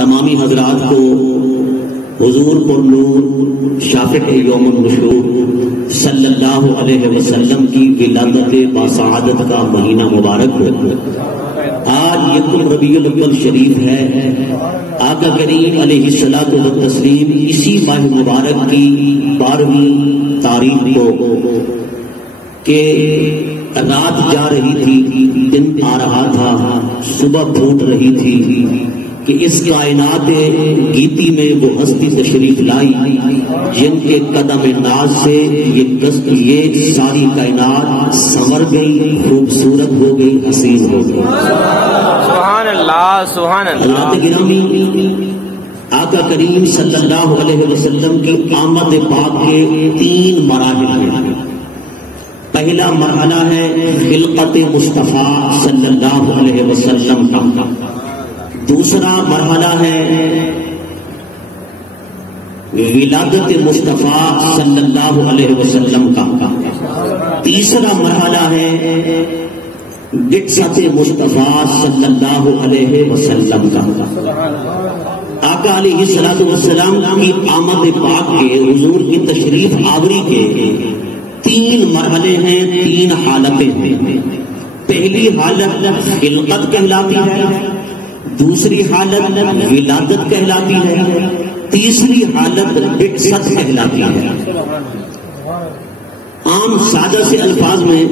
تمامی حضرات کو حضور پر نور شافع یوم النشور صلی اللہ علیہ وسلم کی ولادت باسعادت کا مہینہ مبارک ہو۔ آج یکم ربیع الاول شریف ہے۔ آقا کریم علیہ الصلوۃ والتسلیم اسی ماہ مبارک کی 12ویں تاریخ کو کہ رات جا رہی تھی، دن آ رہا تھا، صبح پھوٹ رہی تھی کہ اس کائنات گیتی میں وہ ہستی تشریف لائی جن کے قدم ناز سے یہ ساری کائنات سنور گئی، خوبصورت ہو گئی، حسین ہو گئی۔ سبحان اللہ، سبحان اللہ۔ حضرات گرامی، آقا کریم صلی اللہ علیہ وسلم کی آمد پاک کے 3 مراحل ہیں۔ پہلا مرحلہ ہے خلقت مصطفیٰ صلی اللہ علیہ وسلم کا، دوسرا مرحلہ ہے ولادت مصطفیٰ صلی اللہ علیہ وسلم کا، تیسرا مرحلہ ہے بعثت مصطفیٰ صلی اللہ علیہ وسلم کا۔ آقا علیہ الصلوۃ والسلام کی آمد پاک کے، حضور کی تشریف آوری کے 3 مرحلے ہیں، 3 حالتیں ہیں۔ پہلی حالت خلقت کہلاتی ہے، دوسری حالت ولادت کہلاتی ہے، تیسری حالت بعثت کہلاتی ہے۔ عام سادہ سے الفاظ میں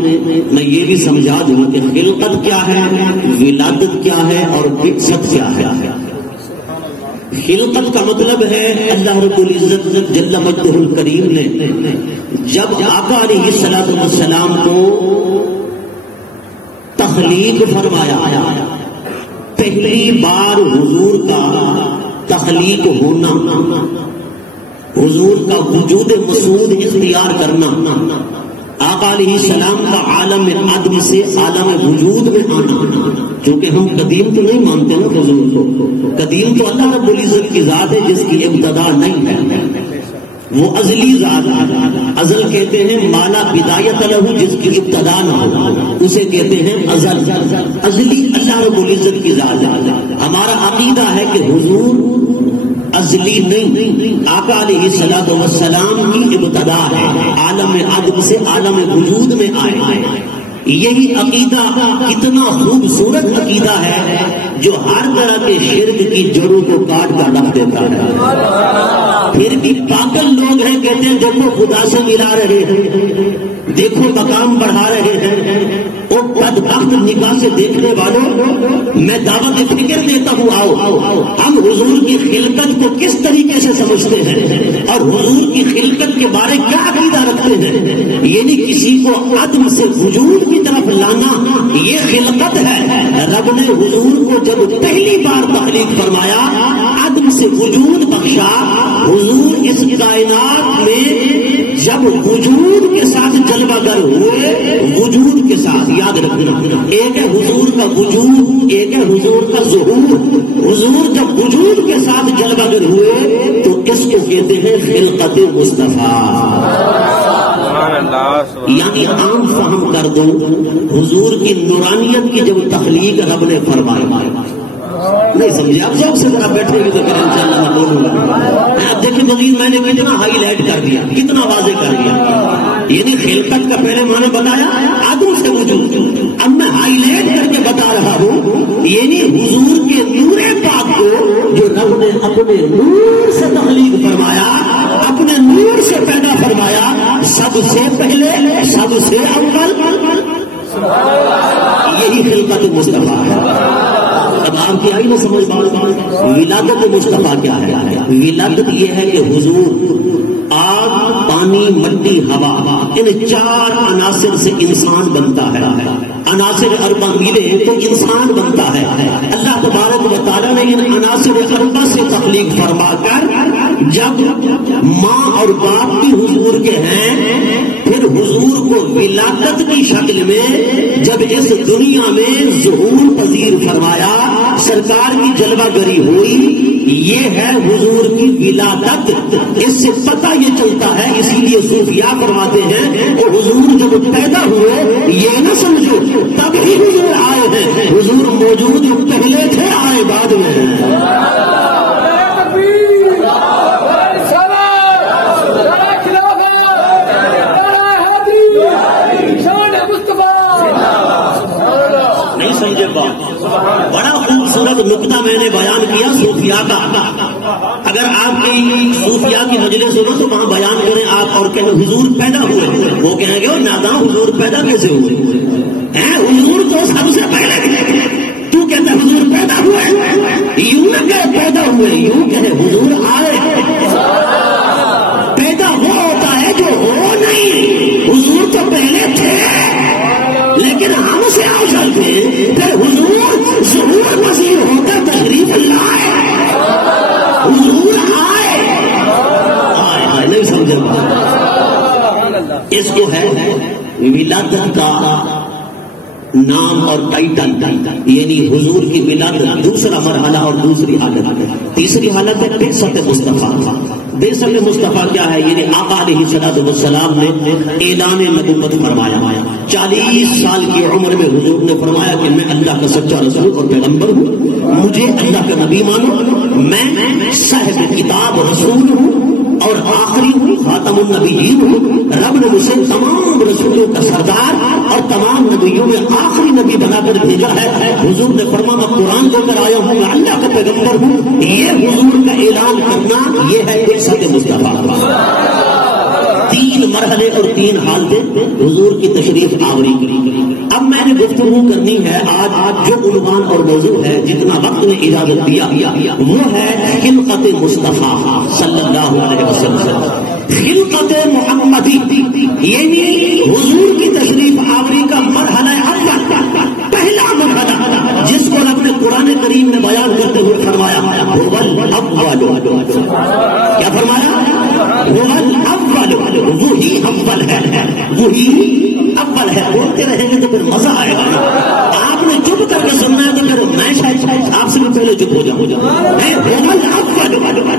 میں یہ بھی سمجھا دوں کہ خلقت کیا ہے، ولادت کیا ہے اور بعثت کیا ہے۔ خلقت کا مطلب ہے اللہ رب العزت جل مجدہ الکریم نے جب آقا علیہ الصلوۃ والسلام کو تخلیق فرمایا، پہلی بار حضور کا تخلیق ہونا، حضور کا وجود مسعود اختیار کرنا، آقا علیہ السلام کا عالم عدم سے عالم وجود میں آنا، چونکہ ہم قدیم تو نہیں مانتے نا حضور کو، قدیم تو اللہ رب العزت کی ذات ہے جس کی ابتدا نہیں ہے، وہ ازلی ذات ہے۔ ازل کہتے ہیں مالا بدایت لہو، جس کی ابتدا نہ ہو اسے کہتے ہیں ازل۔ ازلی اللہ رب العزت کی ذات ہے۔ ہمارا عقیدہ ہے کہ حضور ازلی نہیں، آقا علیہ الصلوۃ والسلام کی ابتدا ہے، عالم عدم سے عالم وجود میں آئے۔ یہی عقیدہ اتنا خوبصورت عقیدہ ہے جو ہر طرح کے شرک کی جڑوں کو کاٹ کر رکھ دیتا ہے۔ پھر بھی پاگل لوگ ہیں، کہتے ہیں دیکھو خدا سے ملا رہے ہیں، دیکھو مقام بڑھا رہے ہیں۔ وہ بدبخت نگاہ سے دیکھنے والوں، میں دعوت فکر دیتا ہوں، آؤ ہم حضور کی خلقت کو کس طریقے سے سمجھتے ہیں اور حضور کی خلقت کے بارے کیا عقیدہ رکھتے ہیں۔ یعنی کسی کو عدم سے وجود کی طرف لانا یہ خلقت ہے۔ رب نے حضور کو جب پہلی بار تخلیق فرمایا، عدم سے وجود بخشا، حضور اس کائنات میں جب وجود کے ساتھ جلوہ گر ہوئے، وجود کے ساتھ یاد رکھنا، ایک ہے حضور کا وجود، ایک ہے حضور کا ظہور۔ حضور جب وجود کے ساتھ جلوہ گر ہوئے تو اس کو کہتے ہیں خلقت مصطفیٰ۔ یعنی عام فہم کر دو، حضور کی نورانیت کی جب تخلیق رب نے فرمائی، نہیں سمجھے آپ ذوق سے ذرا بیٹھے ہوئے تو کریں انشاءاللہ میں بولوں گا۔ دیکھیں مزید میں نے کتنا ہائی لائٹ کر دیا، کتنا واضح کر دیا۔ یعنی خلقت کا پہلے میں نے بتایا عدم سے وجود، اب میں ہائی لائٹ کر کے بتا رہا ہوں، یعنی حضور کے نور پاک کو جو رب نے اپنے نور سے تخلیق فرمایا، اپنے نور سے پیدا فرمایا، سب سے پہلے، سب سے اول، یہی خلقت مصطفیٰ ہے۔ اب آپ کی آئی نہ سمجھ بات، ولادت مصطفیٰ کیا ہے؟ ولادت یہ ہے کہ حضور آگ، پانی، مٹی، ہوا، ان 4 عناصر سے انسان بنتا ہے۔ عناصر اربع ملے تو انسان بنتا ہے۔ اللہ تبارک و تعالیٰ نے ان عناصر اربع سے تخلیق فرما کر جب ماں اور باپ بھی حضور کے ہیں، پھر حضور کو ولادت کی شکل میں جب اس دنیا میں ظہور پذیر فرمایا، سرکار کی جلوہ گری ہوئی، یہ ہے حضور کی ولادت۔ اس سے پتہ یہ چلتا ہے، اسی لیے صوفیاء فرماتے ہیں کہ حضور جب پیدا ہوئے یہ نہ سمجھو تب ہی حضور آئے ہیں، حضور موجود پہلے تھے، آئے بعد میں۔ صوفیاء کا، اگر آپ کی صوفیاء کی مجلس ہو تو وہاں بیان کریں آپ اور کہیں حضور پیدا ہوئے، وہ کہیں گے ناداں حضور پیدا کیسے ہوئے؟ حضور تو سب سے پہلے تھے، تو کہتا حضور پیدا ہوئے، یوں نہ کہ پیدا ہوئے، یوں کہ حضور آئے۔ پیدا وہ ہوتا ہے جو ہو نہیں، حضور تو پہلے تھے لیکن ہم سے افضل تھے، پھر حضور ظہور پذیر ہو کر تشریف لائے، حضور آئے نہیں سمجھے بات۔ اس کو ہے ولادت کا نام اور ٹائٹل، یعنی حضور کی ولادت دوسرا مرحلہ اور دوسری حالت۔ تیسری حالت ہے بعثت مصطفیٰ۔ بعثت مصطفیٰ کیا ہے؟ یعنی آقا علیہ الصلوۃ والسلام نے اعلان نبوت فرمایا، 40 سال کی عمر میں حضور نے فرمایا کہ میں اللہ کا سچا رسول اور پیغمبر ہوں، مجھے اللہ کا نبی مانو، میں صاحب کتاب رسول ہوں اور آخری ہوں، خاتم النبیین ہوں، رب نے مجھے تمام رسولوں کا سردار اور تمام نبیوں میں آخری نبی بنا کر بھیجا ہے۔ حضور نے فرمایا میں قرآن لے کر آیا ہوں، میں اللہ کا پیغمبر ہوں۔ یہ حضور کا اعلان کرنا یہ ہے بعثت مصطفیٰ۔ 3 مرحلے اور 3 حالتیں حضور کی تشریف آوری۔ اب میں نے گفتگو کرنی ہے آج جو عنوان اور موضوع ہے، جتنا وقت نے اجازت دیا وہ ہے خلقت مصطفیٰ صلی اللہ علیہ وسلم، خلقت محمدی، یعنی حضور کی تشریف آوری کا مرحلہ اول، پہلا مرحلہ جس کو رب نے قرآن کریم میں بیان کرتے ہوئے فرمایا کیا فرمایا؟ وہی اول ہے، وہی اول ہے۔ بولتے رہیں گے تو پھر مزہ آئے گا، آپ نے چپ کر کے سننا ہے تو پھر میں شاید آپ سے بھی پہلے چپ ہو جاؤں۔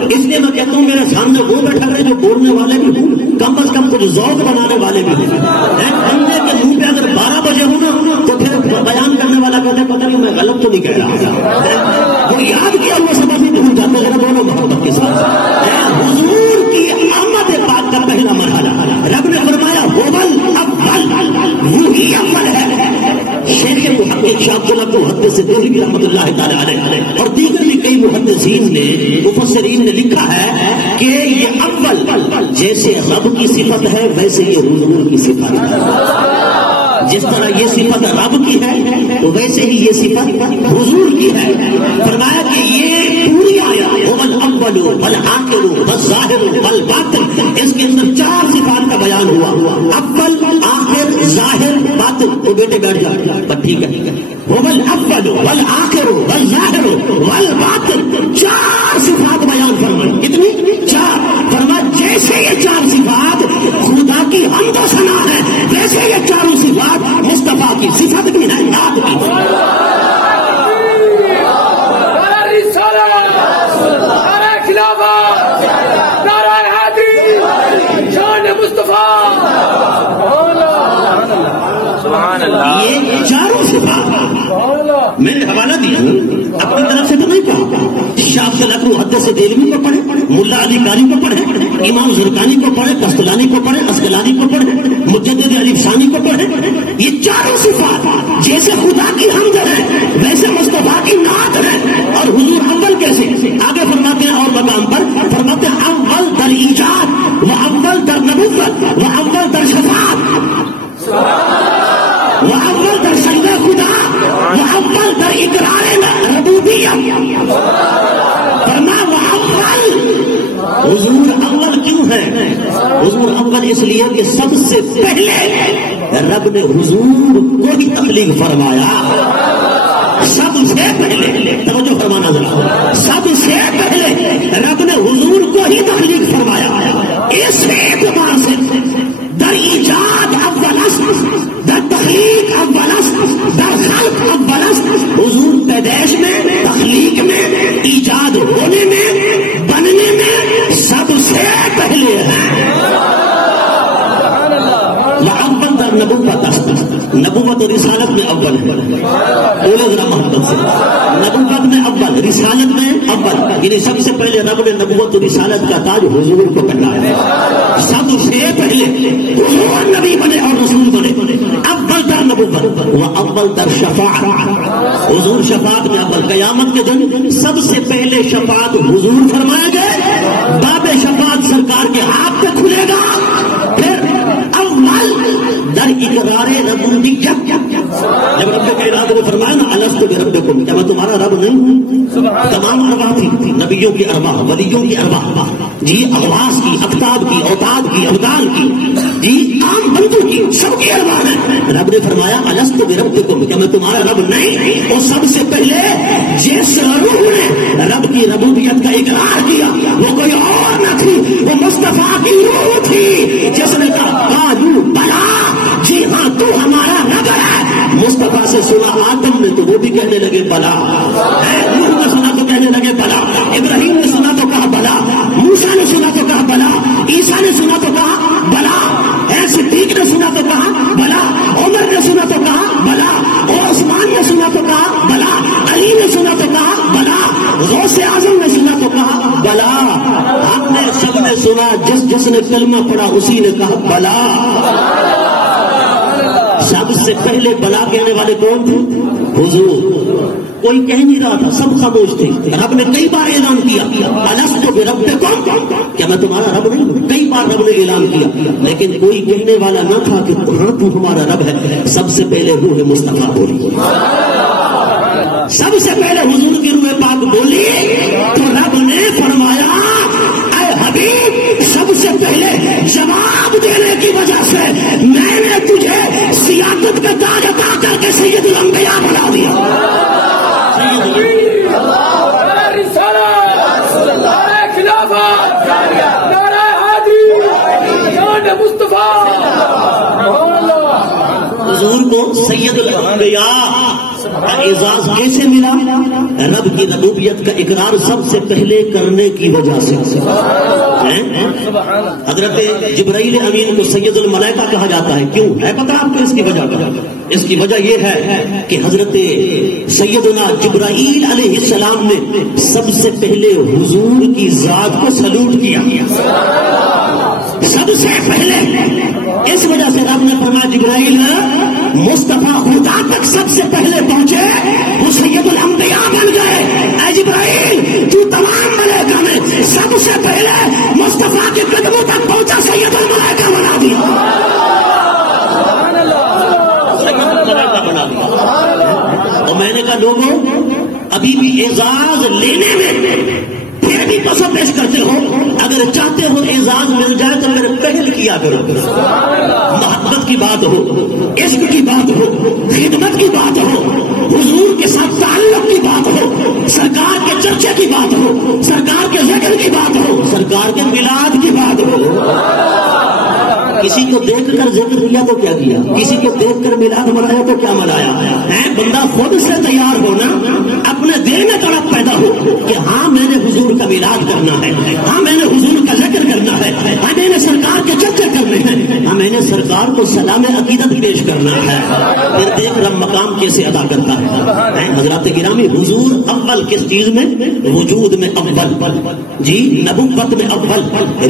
اس لیے میں کہتا ہوں میرے سامنے وہ بیٹھا رہے جو بولنے والے بھی ہوں، کم از کم کچھ ذوق بنانے والے بھی ہوں۔ بندے کے منہ پہ اگر 12 بجے ہوں نا تو پھر بیان کرنے والا کہتے پتہ نہیں میں غلط تو نہیں کہہ رہا، وہ یاد کیا ہوا سبق نہیں بھول جاتے ہیں دونوں محبت کے ساتھ۔ حضور کی آمد پاک کا پہلا مرحلہ رب نے فرمایا وہی اول ہے۔ شیخ محقق شاہ عبد اللہ محدث دہلوی رحمۃ اللہ تعالی علیہ اور دیگر بھی کئی محدثین نے مفسرین نے لکھا ہے کہ یہ اول جیسے رب کی صفت ہے ویسے یہ حضور کی صفت ہے۔ جس طرح یہ صفت رب کی ہے تو ویسے ہی یہ صفت حضور کی ہے۔ فرمایا کہ یہ پوری آیت اول والآخر والظاہر والباطن، اس کے اندر 4 صفات کا بیان ہوا، اول، آخر، ظاہر، باطن۔ تو بیٹے بیٹھ جاؤ، پر ٹھیک ہے، اول والآخر والظاہر والباطن، 4 صفات بیان فرمائی۔ کتنی؟ 4۔ فرمایا جیسے یہ 4 صفات خدا کی حمد و ثنا ہے ویسے یہ 4 صفات مصطفیٰ کی صفت بھی ہے، ذات بھی ہے۔ یہ 4 صفات میں نے حوالہ دیا، اپنی طرف سے تو نہیں کہا۔ شاہ عبد اللہ محدث دہلوی کو پڑھے، ملا علی قاری کو پڑھے، امام زرقانی کو پڑھے، قسطلانی کو پڑھے، اسقلانی کو پڑھے، مجدد علی ثانی کو پڑھے۔ یہ 4 صفات جیسے خدا کی حمد ہے ویسے مصطفیٰ کی نعت ہے۔ اور حضور اول کیسے؟ آگے فرماتے ہیں اور مقام پر فرماتے ہیں اول در ایجاد و اول در نبوت و اول در شفاعت و اول در سجدہ خدا و اول در اقرار ربوبیت۔ فرمایا وہ اول، حضور اول کیوں ہے؟ حضور اول اس لیے کہ سب سے پہلے رب نے حضور کو ہی تخلیق فرمایا۔ سب سے پہلے توجہ فرمانا ذرا، سب سے پہلے رب نے حضور کو ہی تخلیق فرمایا۔ اس اعتبار سے در ایجاد اول است، در تخلیق اول است، در خلق اول است۔ حضور پیدائش میں، تخلیق میں، ایجاد ہونے میں، بننے میں سب سے پہلے ہے۔ اول در نبوت است، نبوت اور رسالت میں اول ہے۔ بولے ذرا محبت سے، نبوت میں اول، رسالت میں اول، یعنی سب سے پہلے رب نے نبوت اور رسالت کا تاج حضور کو پہنایا۔ سب سے پہلے حضور نبی بنے اور رسول بنے۔ اول در نبوت و اول در شفاعت، حضور شفاعت میں اول، قیامت کے دن سب سے پہلے شفاعت حضور فرمائے گئے، باب شفاعت سرکار کے ہاتھ پہ کھلے گا، پھر اول در اقرار ربوبیت، جب رب کے ارادے نے فرمایا نا الستو بربکم، کیا میں تمہارا رب نہیں ہوں؟ تمام ارواح تھی، نبیوں کی ارواح، ولیوں کی ارواح، جی اغواص کی، اقطاب کی، اوتاد کی، ابدال کی، جی عام بندوں کی، سب کی ارواح ہے۔ رب نے فرمایا الستو بربکم، کیا میں تمہارا رب نہیں؟ اور سب سے پہلے جس روح نے رب کی ربوبیت کا اقرار کیا وہ کوئی اور نہ تھی، وہ مصطفیٰ کی روح تھی، جس نے کہا قالوا بلا، جی ہاں تو ہمارا رب ہے۔ مصطفیٰ سے سنا آدم نے تو وہ بھی کہنے لگے بلا، نوح نے سنا تو کہنے لگے بلا، ابراہیم نے سنا تو کہا بلا، موسیٰ نے سنا تو کہا بلا، عیسیٰ نے سنا تو کہا بلا، صدیق نے سنا تو کہا بلا، عمر نے سنا تو کہا بلا، اور عثمان نے سنا تو کہا بلا، علی نے سنا تو کہا بلا، غوث اعظم نے سنا تو کہا بلا۔ ہم نے سب نے سنا، جس نے کلمہ پڑھا اسی نے کہا بلا۔ سب سے پہلے بلا کہنے والے کون تھے؟ حضور۔ کوئی کہہ نہیں رہا تھا، سب خاموش تھے۔ رب نے کئی بار اعلان کیا الستو بربکم، کیا میں تمہارا رب نہیں ہوں؟ کئی بار رب نے اعلان کیا، لیکن کوئی کہنے والا نہ تھا کہ ہاں تو ہمارا رب ہے۔ سب سے پہلے روح مصطفیٰ بولی، سب سے پہلے حضور کی روح پاک بولی تو رب نے فرمایا اے حبیب، سب سے پہلے جواب دینے کی وجہ سے میں نے تجھے سیادت کا تاج عطا کر کے سید الانبیاء بنا دیا۔ حضور کو سید الانبیاء اعزاز کیسے ملا؟ رب کی ربوبیت کا اقرار سب سے پہلے کرنے کی وجہ سے۔ حضرت جبرائیل امین کو سید الملائکہ کہا جاتا ہے، کیوں ہے پتہ آپ کو اس کی وجہ؟ اس کی وجہ یہ ہے کہ حضرت سیدنا جبرائیل علیہ السلام نے سب سے پہلے حضور کی ذات کو سلوٹ کیا، سب سے پہلے۔ اس وجہ سے رب نے فرمایا جبرائیل مصطفیٰ خدا تک سب سے پہلے پہنچے، وہ سید الانبیاء بن گئے۔ اے جبرائیل تو تمام ملائکہ میں سب سے پہلے مصطفیٰ کے قدموں تک پہنچا، سید الملائکہ بنا دیا، اور میں نے کہا لوگوں ابھی بھی اعزاز لینے میں پھر بھی پسو پیش کرتے ہو، اگر چاہتے ہو اعزاز مل جائے تو میرے پہل کیا کرو، محبت کی بات ہو، عشق کی بات ہو، خدمت کی بات ہو، حضور کے ساتھ تعلق کی بات ہو، سرکار کے چرچے کی بات ہو، سرکار کے ذکر کی بات ہو، سرکار کے میلاد کی بات ہو۔ کسی کو دیکھ کر ذکر کیا تو کیا کیا، کسی کو دیکھ کر میلاد منایا تو کیا منایا ہے؟ بندہ خود سے تیار ہونا، اپنے دل میں تڑپ پیدا ہو کہ ہاں میں نے حضور کا میلاد کرنا ہے، ہاں میں نے حضور کا ذکر کرنا ہے، ہاں میں نے سرکار کے چرچے کرنے ہیں، ہاں میں نے سرکار کو سلام عقیدت پیش کرنا ہے۔ پھر دیکھ رب مقام کیسے ادا کرتا ہے۔ حضرات گرامی، حضور اول کس چیز میں؟ وجود میں اول، جی نبوت میں اول،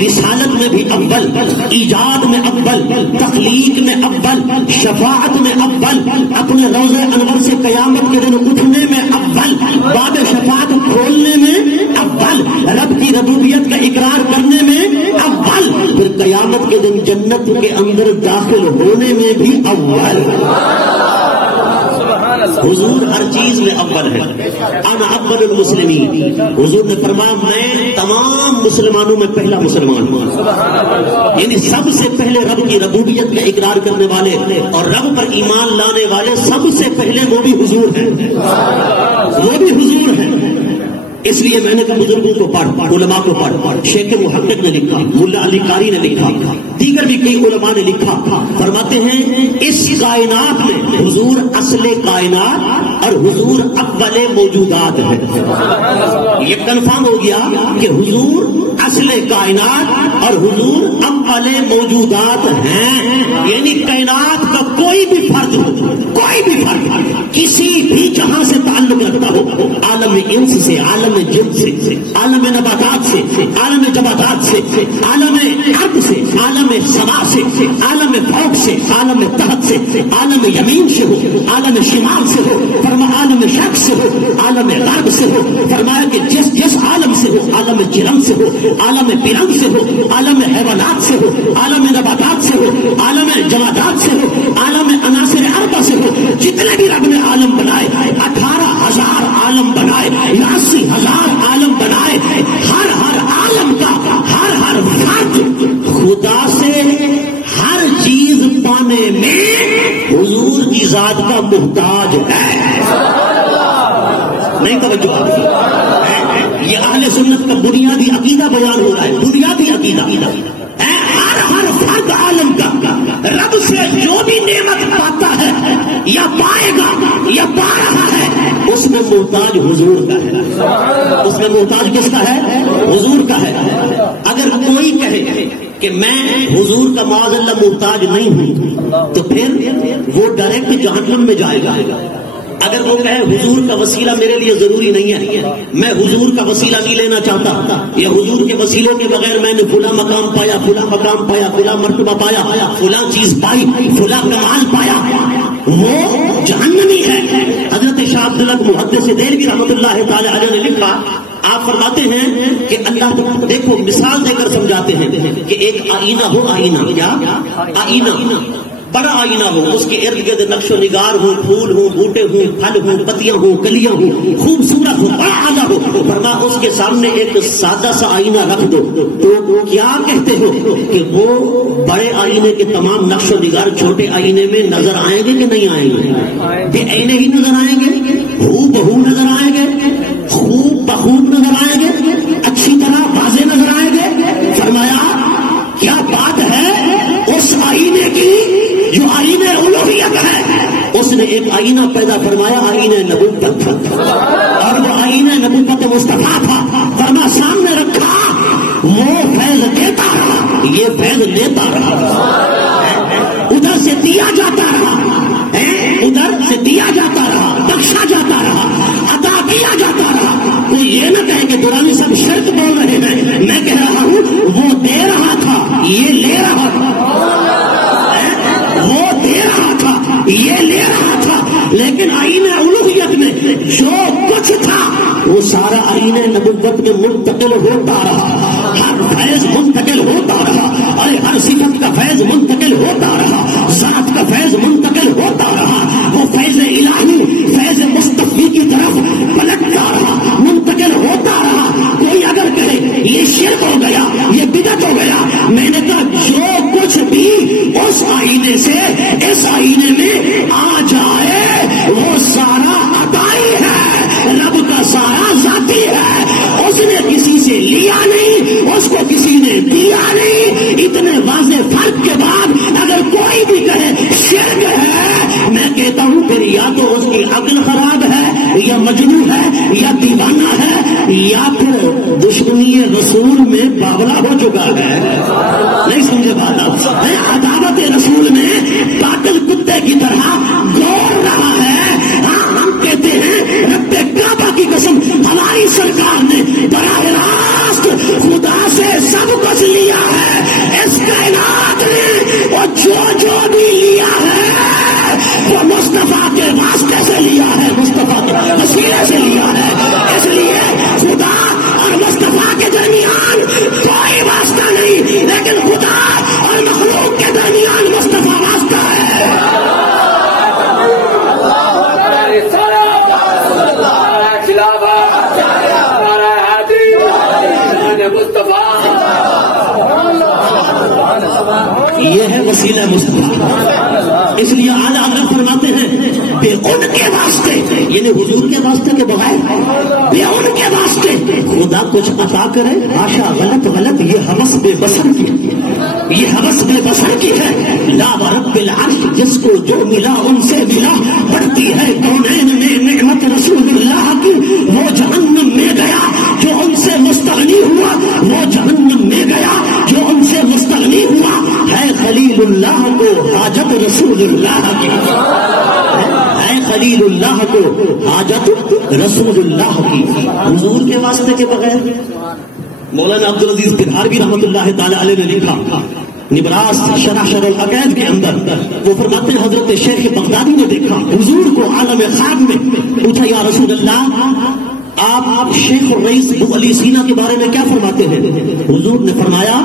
رسالت میں بھی اول، ایجاد میں اول، تخلیق میں اول، شفاعت میں اول، اپنے روضہ انور سے قیامت کے دن اٹھنے میں اول، باب شفاعت کھولنے میں اول، رب کی ربوبیت کا اقرار کرنے میں اول، پھر قیامت کے دن جنت کے اندر داخل ہونے میں بھی اول۔ حضور ہر چیز میں اول ہے۔ انا اول المسلمین، حضور نے فرمایا میں تمام مسلمانوں میں پہلا مسلمان ہوں، یعنی سب سے پہلے رب کی ربوبیت کا اقرار کرنے والے اور رب پر ایمان لانے والے سب سے پہلے وہ بھی حضور ہیں، وہ بھی حضور ہیں۔ اس لیے میں نے کہا بزرگوں کو پڑھ، علماء کو پڑھ، شیخ محقق نے لکھا، ملا علی قاری نے لکھا، دیگر بھی کئی علماء نے لکھا، فرماتے ہیں اس کائنات میں حضور اصل کائنات اور حضور اول موجودات ہے۔ یہ کنفرم ہو گیا کہ حضور اصل کائنات اور حضور اول موجودات ہیں، یعنی کائنات کا کوئی بھی فرد کسی بھی جہاں سے تعلق تعلق رکھتا ہو، عالم انس سے، عالم جن سے، عالم نباتات سے، عالم جمادات سے، عالم ارض سے، عالم سما سے، عالم فوق سے، عالم تحت سے، عالم یمین سے ہو، عالم شمال سے ہو، فرمایا عالم شرق سے ہو، عالم غرب سے ہو، فرمایا کہ جس عالم سے ہو، عالم جرم سے ہو، عالم پیرنگ سے ہو، عالم حیوانات سے ہو، عالم نباتات سے ہو، عالم جمادات سے ہو، عالم عناصر اربع سے ہو، جتنے بھی رب نے عالم بنائے، 18,000 عالم بنائے، 80,000 عالم بنائے، ہر عالم کا ہر فرد خدا سے ہر چیز پانے میں حضور کی ذات کا محتاج ہے. نہیں توجہ آپ کی، یہ اہل سنت کا بنیادی عقیدہ بیان ہو رہا ہے، بنیادی عقیدہ. ہر فرد عالم کا رب سے جو بھی نعمت پاتا ہے یا پائے گا یا پا رہا ہے، اس میں محتاج حضور کا ہے. اس میں محتاج کس کا ہے؟ حضور کا ہے. اگر کوئی کہے کہ میں حضور کا معاذ اللہ محتاج نہیں ہوں تو پھر وہ ڈائریکٹ جہنم میں جائے گا. اگر وہ کہے حضور کا وسیلہ میرے لیے ضروری نہیں ہے، میں حضور کا وسیلہ نہیں لینا چاہتا، یا حضور کے وسیلے کے بغیر میں نے فلاں مقام پایا، فلاں مقام پایا، فلاں مرتبہ پایا، فلاں چیز پائی، فلاں کمال پایا، وہ جہنمی ہے. حضرت شاہ عبداللہ محدث دہلوی رحمۃ اللہ تعالی علیہ نے لکھا، آپ فرماتے ہیں کہ اللہ دیکھو مثال دے کر سمجھاتے ہیں کہ ایک آئینہ ہو، آئینہ کیا آئینہ، بڑا آئینہ ہو، اس کے ارد گرد نقش و نگار ہو، پھول ہو، بوٹے ہوں، پھل ہوں، پتیاں ہوں، کلیاں ہوں، خوبصورت ہو، بڑا اعلیٰ ہو. فرما اس کے سامنے ایک سادہ سا آئینہ رکھ دو تو کیا کہتے ہو کہ وہ بڑے آئینے کے تمام نقش و نگار چھوٹے آئینے میں نظر آئیں گے کہ نہیں آئیں گے؟ بے عینے ہی نظر آئیں گے، ہو بہو نظر آئیں گے، خوب بخوب نظر آئیں گے، اچھی طرح واضح نظر آئیں گے. فرمایا کیا بات ہے اس آئینے کی جو آئینہ الوہیت ہے. اس نے ایک آئینہ پیدا فرمایا، آئینہ نبوت، اور وہ آئینہ نبوت مصطفیٰ تھا. فرما سامنے رکھا، وہ فیض دیتا رہا، یہ فیض لیتا رہا، ادھر سے دیا جاتا رہا، ادھر سے دیا جاتا رہا، بخشا جاتا رہا، عطا کیا جاتا رہا. کوئی یہ نہ کہے کہ دورانی سب شرک بول رہے ہیں، میں کہہ رہا ہوں وہ دے رہا تھا، یہ لے رہا تھا، وہ دے رہا تھا، یہ لے رہا تھا. لیکن آئینہ الوہیت میں جو کچھ تھا وہ سارا آئینہ نبوت میں منتقل ہوتا رہا، ہر فیض منتقل ہوتا رہا، اور ہر صفت کا فیض منتقل ہوتا رہا، ذات کا فیض منتقل ہوتا رہا. وہ فیض الہی فیض مصطفی کی طرف پلٹتا رہا، منتقل ہوتا رہا. کوئی اگر کہے یہ شرک ہو گیا، یہ بدعت ہو گیا، میں نے کہا جو کچھ بھی اس آئینے سے اس آئینے میں آ جائے وہ سارا عطائی ہے، رب کا سارا ذاتی ہے. اس نے کسی سے لیا نہیں، اس کو کسی نے دیا نہیں. اتنے واضح فرق کے بعد اگر کوئی بھی کہے شرک ہے، میں کہتا ہوں پھر یا تو اس کی عقل خراب ہے، یا مجنون ہے، یا دیوانہ ہے، یا پھر دشمنی رسول میں باولا ہو چکا ہے. نہیں سمجھے بات آپ؟ عداوت رسول میں قاتل کتے کی طرح دوڑ رہا ہے. ہاں ہم کہتے ہیں رب کعبہ کی قسم ہماری سرکار نے براہ راست خدا سے سب کچھ لیا ہے. اس کائنات نے وہ جو بھی لیا ہے وہ مصطفیٰ کے واسطے سے لیا ہے، مصطفیٰ کے وسیلے سے لیا ہے. اس لیے خدا اور مصطفیٰ کے درمیان کوئی واسطہ نہیں، لیکن خدا اور مخلوق کے درمیان مصطفیٰ واسطہ ہے. یہ ہے وسیلہ مصطفیٰ. اس لیے اعلیٰ حضرت فرماتے ہیں بے ان کے واسطے، یعنی حضور کے واسطے کے بغیر، بے ان کے واسطے خدا کچھ عطا کرے، ہاشا غلط، یہ حوث بے بصر کی، یہ حوث بے بصر کی ہے. لا رب العرش جس کو جو ملا ان سے ملا، بڑھتی ہے کونین میں نعمت رسول اللہ کی. وہ جہنم میں گیا جو ان سے مستغنی ہوا، وہ جہنم میں گیا جو ان سے مستغنی ہوا. ہے خلیل اللہ کو حاجت رسول اللہ کی، ہے خلیل اللہ کو حاجت رسول اللہ کی. حضور کے واسطے کے بغیر. مولانا عبدالعزیز بہاروی رحمۃ اللہ تعالی علیہ نے لکھا نبراس شرح العقائد کے اندر، وہ فرماتے ہیں حضرت شیخ بغدادی نے دیکھا حضور کو عالم خواب میں، پوچھا یا رسول اللہ آپ شیخ الرئیس ابو علی سینا کے بارے میں کیا فرماتے ہیں؟ حضور نے فرمایا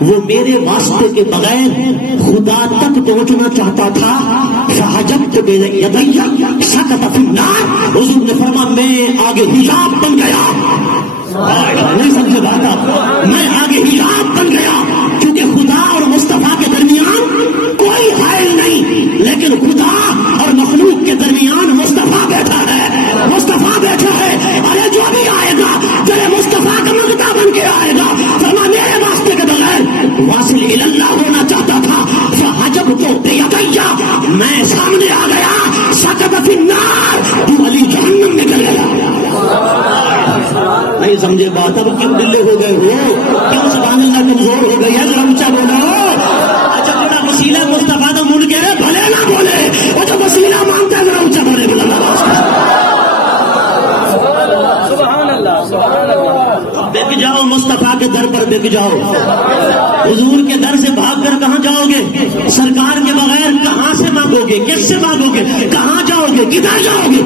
وہ میرے واسطے کے بغیر خدا تک پہنچنا چاہتا تھا. فحجبت بیدی سقط فی النار. حضور نے فرمایا میں آگے حجاب بن گیا. نہیں سمجھے بات آپ؟ میں آگے حجاب بن گیا، کیونکہ خدا اور مصطفیٰ کے درمیان کوئی حائل نہیں، لیکن خدا اور مخلوق کے درمیان مصطفیٰ بیٹھا ہے. مصطفیٰ بیٹھا ہے. ارے جو بھی آئے گا تیرے مصطفیٰ کا مقدہ بن کے آئے گا. فرما میرے واسطے کے بغیر واصل اللہ ہونا چاہتا تھا. فحجب تو بیدیا، میں سامنے آ گیا. سقط فی النار، تو علی جہنم میں گر گیا. نہیں سمجھے بات؟ اب کیوں ڈلے ہو گئے ہو؟ کیوں سبحان اللہ کمزور ہو گئی ہے؟ ذرا اونچا بولا. اچھا بڑا وسیلہ مصطفیٰ تو مڑ کے رہے بھلے نہ بولے، وہ جو وسیلہ مانگتا ہے ذرا اونچا بولے. بک جاؤ مصطفیٰ کے در پر بک جاؤ. حضور کے در سے بھاگ کر کہاں جاؤ گے؟ سرکار کے بغیر کہاں سے مانگو گے؟ کس سے مانگو گے؟ کہاں جاؤ گے؟ کدھر جاؤ گے؟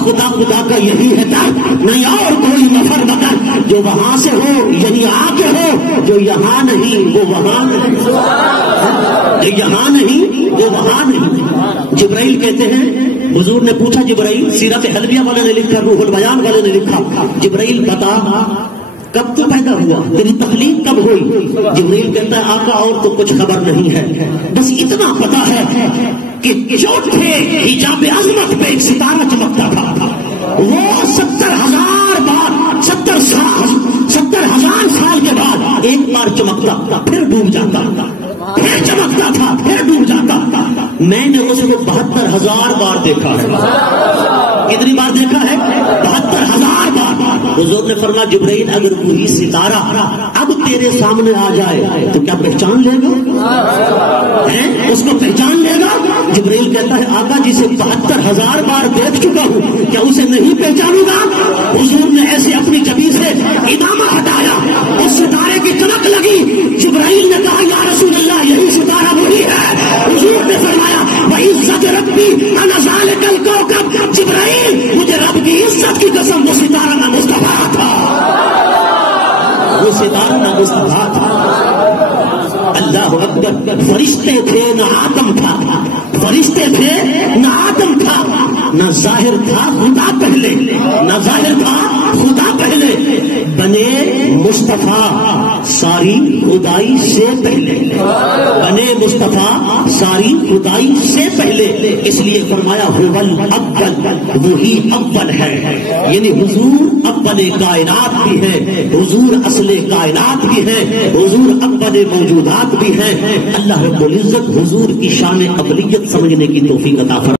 خدا خدا کا یہی ہے در، نہیں اور کوئی نفر مگر جو وہاں سے ہو یعنی آ کے ہو، جو یہاں نہیں وہ وہاں نہیں، جو یہاں نہیں وہ وہاں نہیں. جبرائیل کہتے ہیں حضور نے پوچھا جبرائیل، سیرت حلبیہ والے نے لکھا، روح البیان والے نے لکھا، جبرائیل بتا کب تو پیدا ہوا، تیری تخلیق کب ہوئی؟ جبرائیل کہتا ہے آقا اور تو کچھ خبر نہیں ہے، بس اتنا پتا ہے کہ چوتھے حجاب عظمت پہ ایک ستارہ چمکتا تھا. وہ 70,000 بار 70,000 سال کے بعد ایک بار چمکتا، پھر ڈوب جاتا، پھر چمکتا تھا، پھر ڈوب جاتا. میں نے اس کو 72,000 بار دیکھا ہے. کتنی بار دیکھا ہے؟ 72,000 بار. حضور نے فرمایا جبرائیل اگر وہی ستارہ اب تیرے سامنے آ جائے تو کیا پہچان لے گا؟ اس کو پہچان لے گا؟ جبرائیل کہتا ہے آقا جسے 72,000 بار دیکھ چکا ہوں کیا اسے نہیں پہچانوں گا؟ حضور نے ایسے اپنی جبین سے ادامہ ہٹایا، اس ستارے کی چمک لگی. جبرائیل نے کہا یا رسول اللہ یہی ستارہ وہی ہے. حضور نے فرمایا وعزت ربی انا ذالک الکوکب. جبرائیل مجھے رب کی عزت کی قسم وہ ستارہ نہ مصطفیٰ تھا، وہ ستارہ نہ مصطفیٰ تھا. اللہ اکبر. فرشتے تھے نہ آدم تھا، فرشتے تھے نہ آدم تھا، نہ ظاہر تھا خدا پہلے، نہ ظاہر تھا خدا پہلے. بنے مصطفیٰ ساری خدائی سے پہلے، بنے مصطفیٰ ساری خدائی سے پہلے. اس لیے فرمایا هو الاول، وہی اول ہے. یعنی حضور اول کائنات بھی ہے، حضور اصل کائنات بھی ہے، حضور اول موجودات بھی ہے. اللہ رب العزت حضور کی شان اولیت سمجھنے کی توفیق عطا فرمائے.